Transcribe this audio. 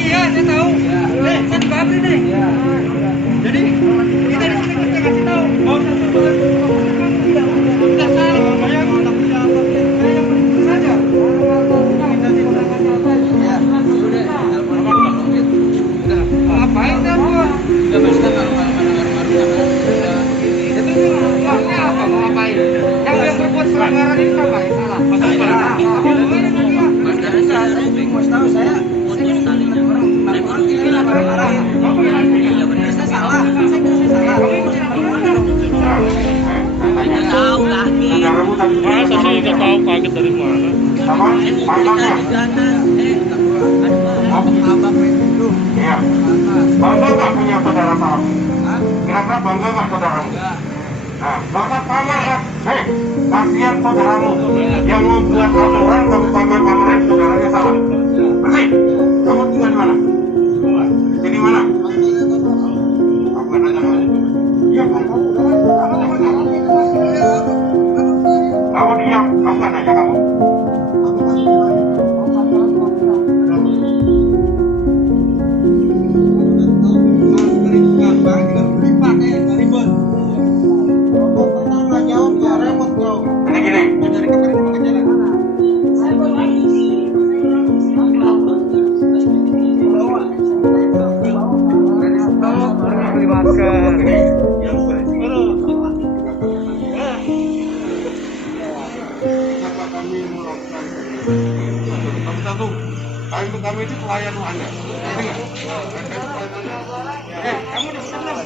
Iya, saya tahu. Saya juga abri nih. Jadi kita di sini kita kasih tahu. Mau kita salah, saya yang benar saja. Ngapain telepon? Itu maksudnya apa? Mau ngapain? Yang berbuat pelanggaran ini apa yang salah? Masa sih nggak tahu, kaget dari mana? Iya. Bangga nggak punya saudara tahu? Kira-kira bangga nggak saudaramu? Nah, bapak pamer kan? Hei, kasihan saudaramu yang membuat aturan kamu pamer-pamerin saudaranya salah. Hei, kamu tinggal di mana? Sini mana? Aku nanya kamu. Iya, kamu diam, aku nggak nanya kamu. Kami itu pelayan Anda. Ini enggak? Kamu di sana.